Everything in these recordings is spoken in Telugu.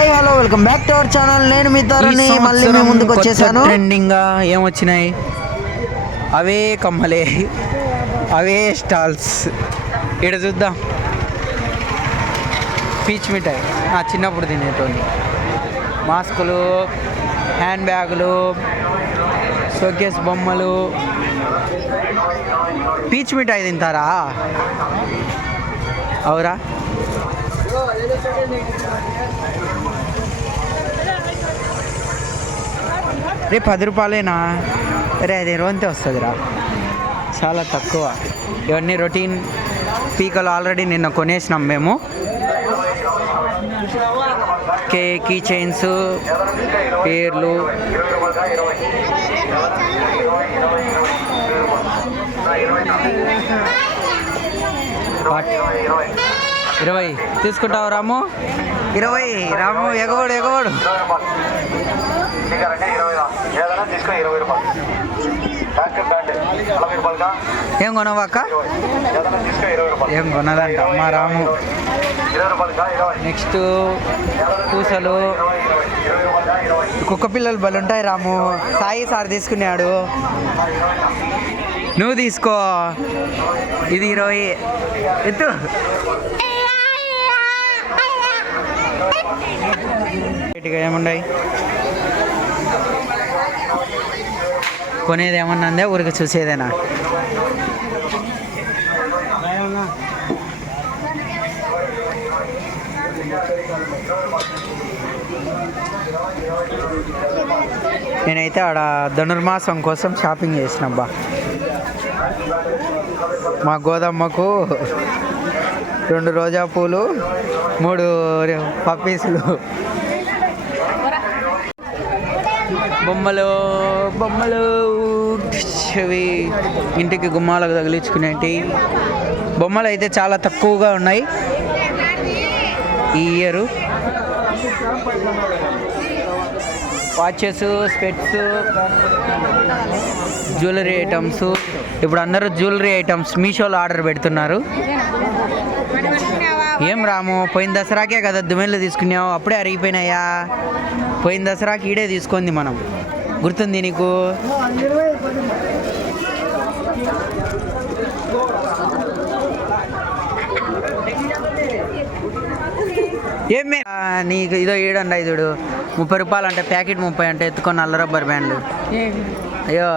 Hi hello welcome back to our channel. నేను మీ తరుణ్ని మళ్ళీ మీ ముందుకు వచ్చేసాను. ట్రెండింగ్గా ఏమొచ్చినాయి అవే కమ్మలే, అవే స్టాల్స్. ఇక్కడ చూద్దాం, పీచ్ మిఠాయి నా చిన్నప్పుడు తినేటోని, మాస్కులు, హ్యాండ్ బ్యాగులు, షోకేస్ బొమ్మలు. పీచ్ మిఠాయి తింటారా? అవురా? రే 10 రూపాయలేనా? రే అది రోంతే వస్తుందిరా, చాలా తక్కువ. ఇవన్నీ రొటీన్ పీకలు ఆల్రెడీ నిన్న కొనేసినాం మేము. కీ చైన్స్, పేర్లు, ఇరవై తీసుకుంటావు రాము? 20 రాము. ఎగోడు ఏం కొనవా అక్క? ఏం కొనదంట మా రాము. నెక్స్ట్ పూసలు, కుక్క పిల్లలు బలు ఉంటాయి రాము. సాయి సార్ తీసుకున్నాడు, నువ్వు తీసుకో. ఇది 20 ఎత్తు. ఏముండయి కొనేది ఏమన్నా ఉందే, ఊరికి చూసేదేనా? నేనైతే ఆడ ధనుర్మాసం కోసం షాపింగ్ చేసినబ్బా. మా గోదమ్మకు 2 రోజా పూలు, 3 పప్పీసులు, బొమ్మలు అవి ఇంటికి గుమ్మాలకు తగిలించుకునేటి బొమ్మలు అయితే చాలా తక్కువగా ఉన్నాయి ఈ ఇయర్. వాచెస్, స్పెట్స్, జ్యువెలరీ ఐటమ్స్. ఇప్పుడు అందరూ జ్యువెలరీ ఐటమ్స్ మీషోలో ఆర్డర్ పెడుతున్నారు. ఏం రాము, పోయిన దసరాకే కదా దుమ్మెళ్ళు తీసుకున్నావు, అప్పుడే అరిగిపోయినాయా? పోయిన దసరాకి ఈడే తీసుకుంది మనం, గుర్తుంది నీకు? ఏమే నీకు ఇదో ఈడండి ఐదుడు 30 రూపాయలు అంటే ప్యాకెట్ 30 అంటే ఎత్తుకొని నల్ల రబ్బర్ బ్యాండ్లు. అయ్యో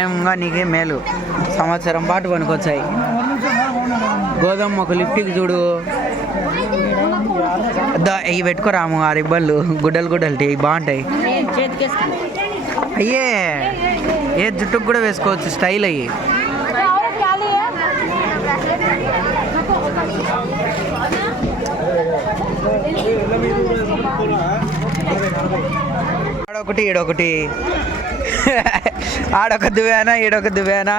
ఏంగా నీకే మేలు, సంవత్సరం పాటు పనికొచ్చాయి. గోధుమకు లిఫ్ట్కి చూడు, ఇవి పెట్టుకోరాము. ఆ రిబ్బన్లు గుడ్డలు బాగుంటాయి. అయ్యే ఏ జుట్టుకు కూడా వేసుకోవచ్చు, స్టైల్ అయ్యి. ఆడొకటి ఈడొకటి, ఆడొక దువ్వేనా ఈడొక దువ్వేనా.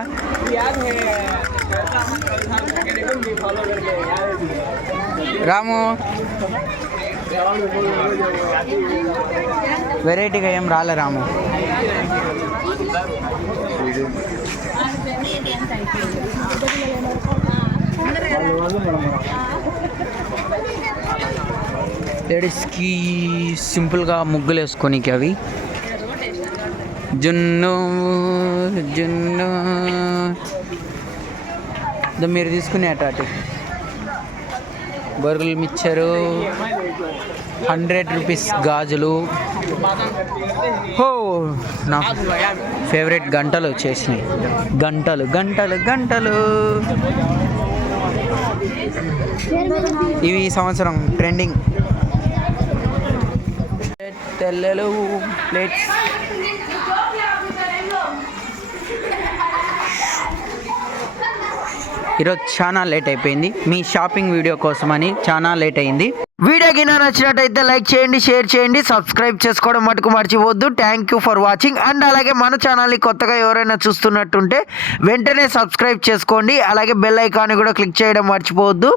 రాము వెరైటీగా ఏం రాలే రాము. లేడీస్కి సింపుల్గా ముగ్గులు వేసుకోనికి అవి జున్ను మీరు తీసుకునే అటు బర్గులు, మిక్చరు, 100 రూపీస్ గాజులు. హో నా ఫేవరెట్ గంటలు వచ్చేసినాయి. గంటలు ఇవి ఈ సంవత్సరం ట్రెండింగ్. తెల్లలు ప్లేట్స్. ఈరోజు చాలా లేట్ అయిపోయింది, మీ షాపింగ్ వీడియో కోసమని చాలా లేట్ అయింది. వీడియోకి నచ్చినట్టయితే లైక్ చేయండి, షేర్ చేయండి, సబ్స్క్రైబ్ చేసుకోవడం మటుకు మర్చిపోవద్దు. Thank you for watching. And అలాగే మన ఛానల్ని కొత్తగా ఎవరైనా చూస్తున్నట్టుంటే వెంటనే సబ్స్క్రైబ్ చేసుకోండి. అలాగే బెల్ ఐకాన్ని కూడా క్లిక్ చేయడం మర్చిపోవద్దు.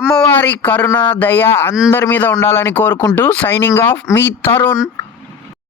అమ్మవారి కరుణ, దయ అందరి మీద ఉండాలని కోరుకుంటూ సైనింగ్ ఆఫ్, మీ తరుణ్.